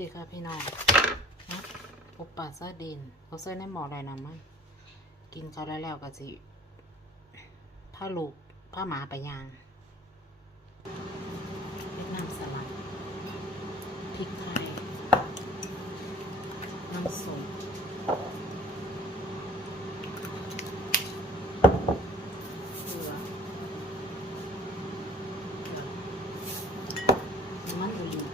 ดีค่ะพี่น้องนะอบปลาซาดินเขาใส่ในหม้อไรนะมั้งกินเขาแล้วแล้วก็สิผ้าลูกผ้าหมาไปยางเป็นน้ำสลัดพริกไทย น้ำส้มเกลือน้ำมันโอลิฟ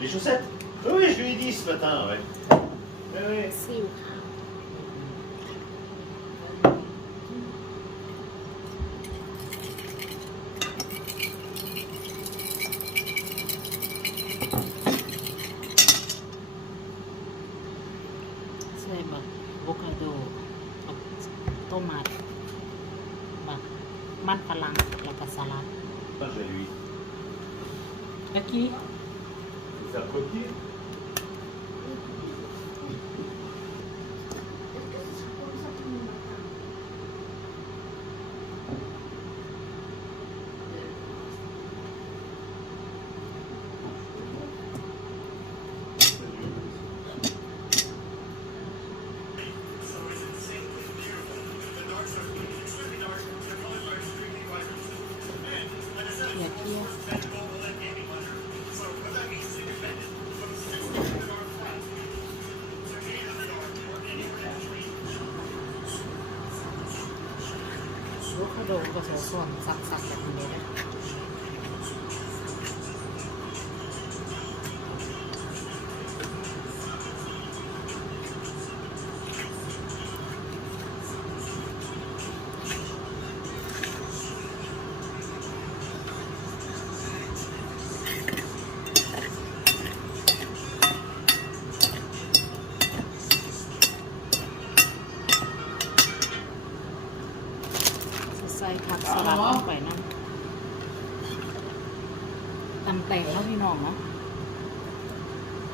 Les chaussettes Oui, oui, je lui ai dit ce matin, ouais. Ouais, ouais. ซิ่วค่ะใส่บักอะโวคาโดบักต้มมัดบักมันฝรั่งแล้วก็สลัด Enfin, je vais lui เมื่ อกี้ ลูกขนมก็จะส่วนสักๆแบบนี้นะ ผักสลัดลงไปนะตำแต่งแล้วพี่น้องเนาะ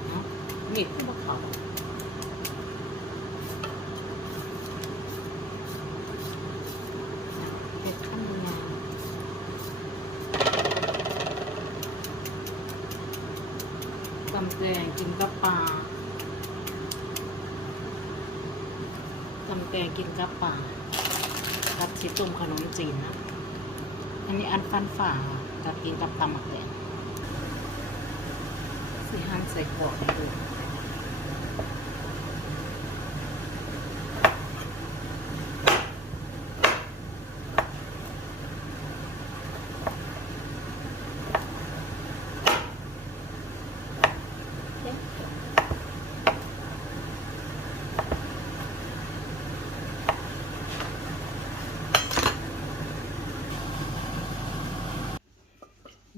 เนาะเม็ดที่บะเขาเผ็ดขั้นงานตำแตงกินกับปลาตำแตงกินกับปลา กับชิตุ่มขนมจีนนะอันนี้อันฟันฝ่ากับกินกับตำหมักแดงสีหันใส่ขวดให้ดู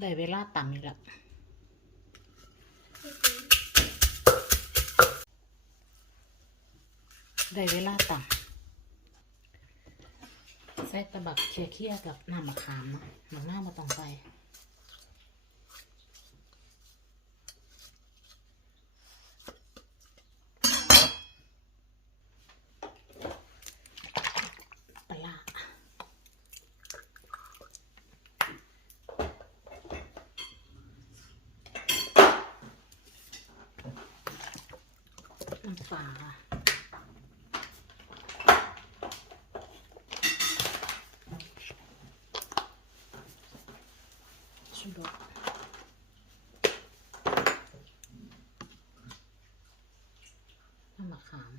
ได้เวลาตำอีกแล้วได้เวลาตำใส่ตะบักเคี่ยเคี่ยๆกับน้ำมะขามนะหมักหน้ามาต้องใส่ปลาร้า น้ำปลาชูรสน้ำมะขาม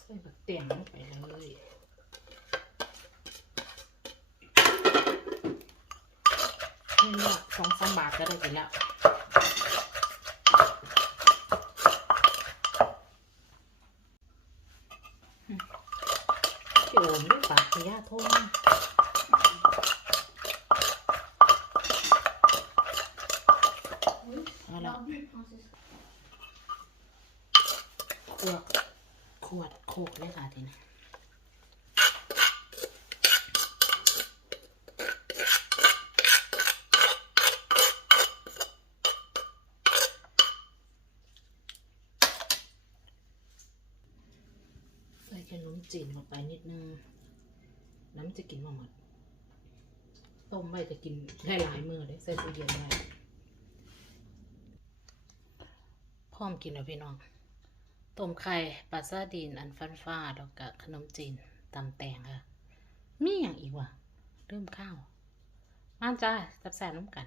ใส่บัก เตียงลงไปเลยนี่แหละสองสามบาทก็ได้ไปแล้วพี่โอมด้วยปากพยาโทษนะเอาละขวดข วดโคกเลยค่ะทีนี้ใส่ขนมจีนลงไปนิดนึง น้ำจะกินมหมด ต้มไว้จะกินได้หลายมือเลยใส่ตู้เย็นได้พร้อมกินแล้วพี่น้อง ต้มไข่ปลาซาดีนอันฟันฟ้าแล้วก็ขนมจีนตำแตงค่ะมีอย่างอีกวะเริ่มข้าวมาจ้าแซ่บๆน้ำกัน